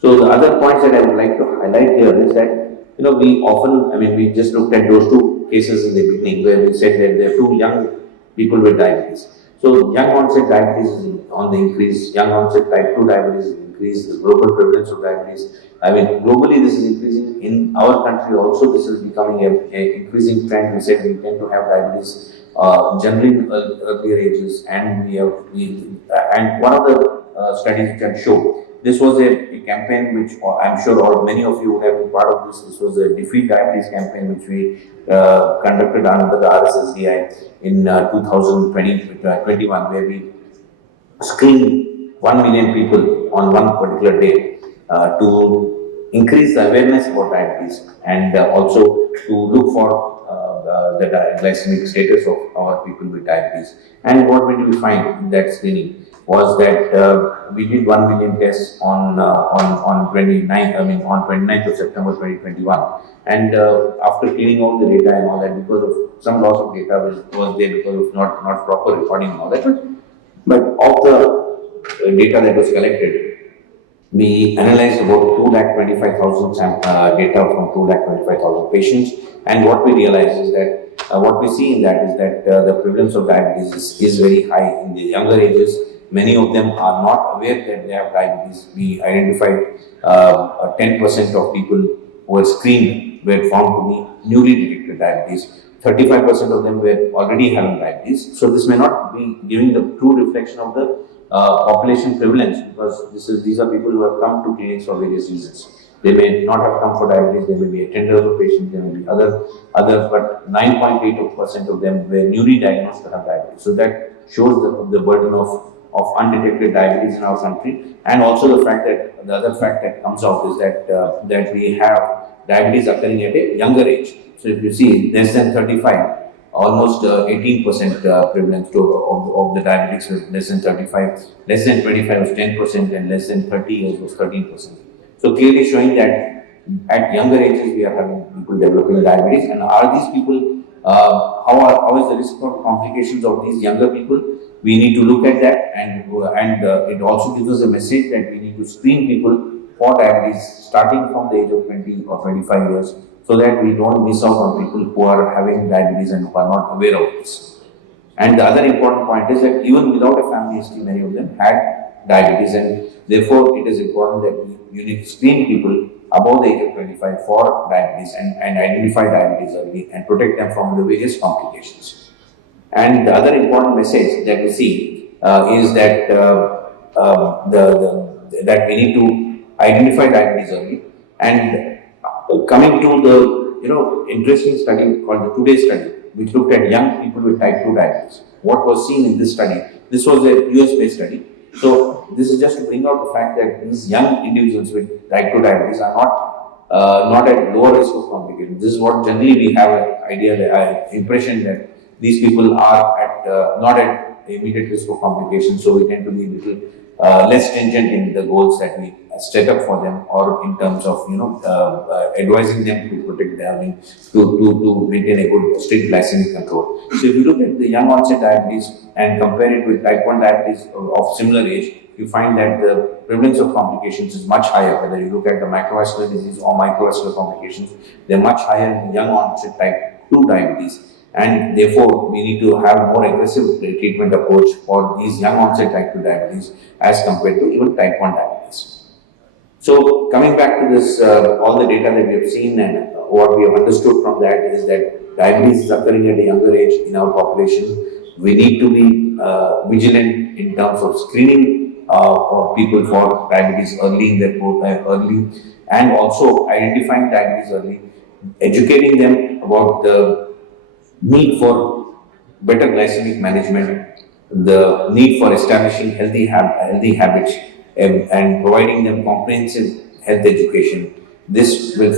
So the other points that I would like to highlight here is that, we often, we just looked at those two cases in the beginning where we said that there are two young people with diabetes. So young onset diabetes is on the increase, young onset type 2 diabetes is increased, the global prevalence of diabetes. Globally this is increasing. In our country also this is becoming a increasing trend. We said we tend to have diabetes generally in earlier ages, and and one of the studies can show. This was a campaign which I'm sure many of you have been part of this. This was a Defeat Diabetes campaign which we conducted under the FRSSDI in 2021, where we screened 1 million people on one particular day to increase the awareness about diabetes, and also to look for the glycemic status of our people with diabetes. And what did we find in that screening was that we did 1 million tests on 29th of September 2021, and after cleaning all the data and all that, because of some loss of data was there because of not proper recording and all that, but of the data that was collected, we analyzed about 225,000 data from 225,000 patients, and what we realized is that what we see in that is that the prevalence of diabetes is very high in the younger ages. Many of them are not aware that they have diabetes. We identified 10% of people who were screened were found to be newly detected diabetes. 35% of them were already having diabetes. So this may not be giving the true reflection of the population prevalence, because these are people who have come to clinics for various reasons. They may not have come for diabetes, they may be a tender patient, there may be other, but 9.8% of them were newly diagnosed to have diabetes. So that shows the burden of undetected diabetes in our country, and also the other fact that comes out is that we have diabetes occurring at a younger age. So if you see less than 35, almost 18% prevalence of the diabetics was less than 35, less than 25 was 10%, and less than 30 years was 13%. So clearly showing that at younger ages we are having people developing diabetes. And are these people, how is the risk of complications of these younger people? We need to look at that, and it also gives us a message that we need to screen people for diabetes starting from the age of 20 or 25 years, so that we don't miss out on people who are having diabetes and who are not aware of this. And the other important point is that even without a family history, many of them had diabetes, and therefore it is important that you need to screen people above the age of 25 for diabetes, and identify diabetes early and protect them from the various complications. And the other important message that we see is that that we need to identify diabetes early. And coming to the interesting study called the Today study, which looked at young people with type 2 diabetes. What was seen in this study? This was a US-based study. So this is just to bring out the fact that these young individuals with type 2 diabetes are not at lower risk of complications. This is what generally we have an idea, the impression that these people are not at immediate risk of complications. So we tend to be a little less stringent in the goals that we set up for them, or in terms of advising them to protect their to maintain a good strict glycemic control. So if you look at the young onset diabetes and compare it with type 1 diabetes of similar age, you find that the prevalence of complications is much higher. Whether you look at the macrovascular disease or microvascular complications, they're much higher in young onset type 2 diabetes. And therefore, we need to have more aggressive treatment approach for these young onset type 2 diabetes as compared to even type 1 diabetes. So coming back to this, all the data that we have seen and what we have understood from that is that diabetes is occurring at a younger age in our population. We need to be vigilant in terms of screening people for diabetes early in their early, and also identifying diabetes early, educating them about the need for better glycemic management, the need for establishing healthy habits, and providing them comprehensive health education. This will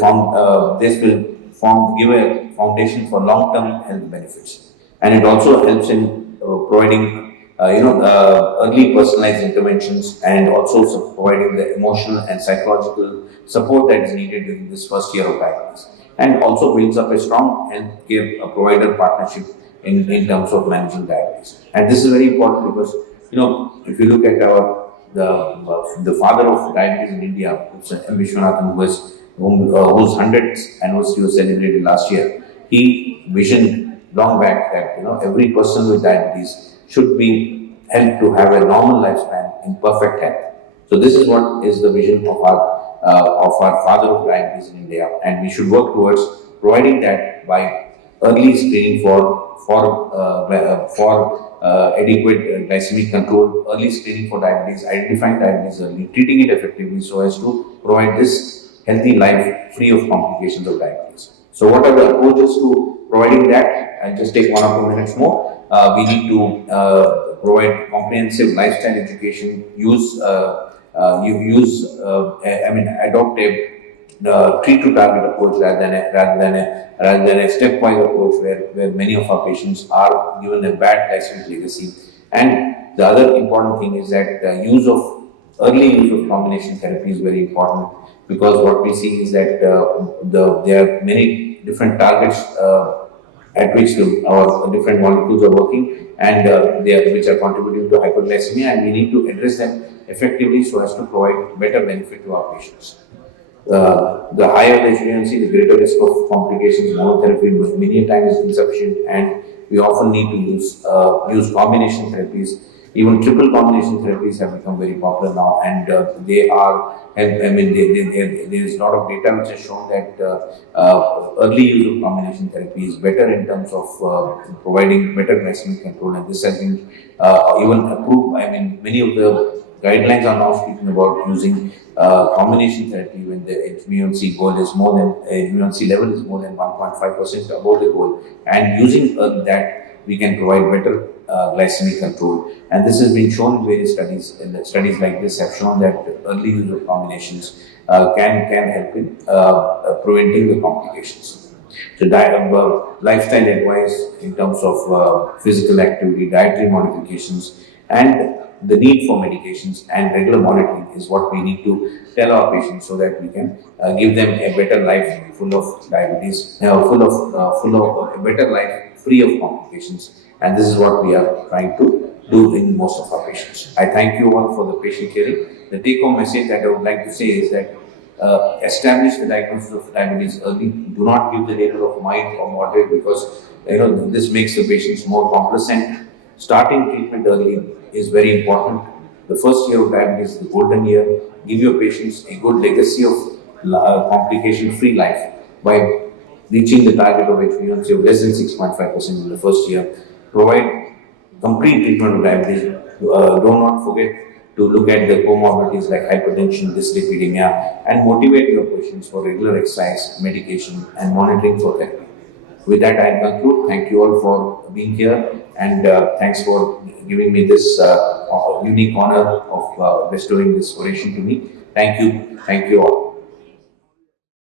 give a foundation for long-term health benefits, and it also helps in providing early personalized interventions, and also providing the emotional and psychological support that is needed during this first year of diabetes, and also builds up a strong healthcare provider partnership in terms of managing diabetes. And this is very important because if you look at our the father of diabetes in India, M. Vishwanathan, whose 100th anniversary was celebrated last year, he visioned long back that every person with diabetes should be helped to have a normal lifespan in perfect health. So this is what is the vision of our father of diabetes in India, and we should work towards providing that by early screening for adequate glycemic control, early screening for diabetes, identifying diabetes early, treating it effectively so as to provide this healthy life free of complications of diabetes. So what are the approaches to providing that? I'll just take 1 or 2 minutes more. We need to provide comprehensive lifestyle education, adopt a treat to target approach rather than a stepwise approach where many of our patients are given a bad glycemic legacy. And the other important thing is that early use of combination therapy is very important, because what we see is that there are many different targets at which our different molecules are working, and which are contributing to hyperglycemia, and we need to address them effectively so as to provide better benefit to our patients. The higher the HbA1c, the greater risk of complications. Monotherapy many times is insufficient, and we often need to use combination therapies. Even triple combination therapies have become very popular now, and they are. I mean, there is a lot of data which has shown that early use of combination therapy is better in terms of providing better glycemic control, and this has been even approved. I mean, many of the guidelines are now speaking about using combination therapy when the HbA1c goal is more than HbA1c level is more than 1.5% above the goal, and using that we can provide better glycemic control. And this has been shown in various studies, and studies like this have shown that early use of combinations can help in preventing the complications. So lifestyle advice in terms of physical activity, dietary modifications, and the need for medications and regular monitoring is what we need to tell our patients so that we can give them a better life full of diabetes, full of a better life free of complications. And this is what we are trying to do in most of our patients. I thank you all for the patient hearing. The take-home message that I would like to say is that establish the diagnosis of diabetes early. Do not give the label of mild or moderate, because this makes the patients more complacent. Starting treatment early is very important. The first year of diabetes is the golden year. Give your patients a good legacy of complication-free life by reaching the target of HbA1c of less than 6.5% in the first year. Provide complete treatment of diabetes. Do not forget to look at the comorbidities like hypertension, dyslipidemia, and motivate your patients for regular exercise, medication, and monitoring for therapy. With that, I conclude. Thank you all for being here, and thanks for giving me this unique honor of bestowing this oration to me. Thank you all.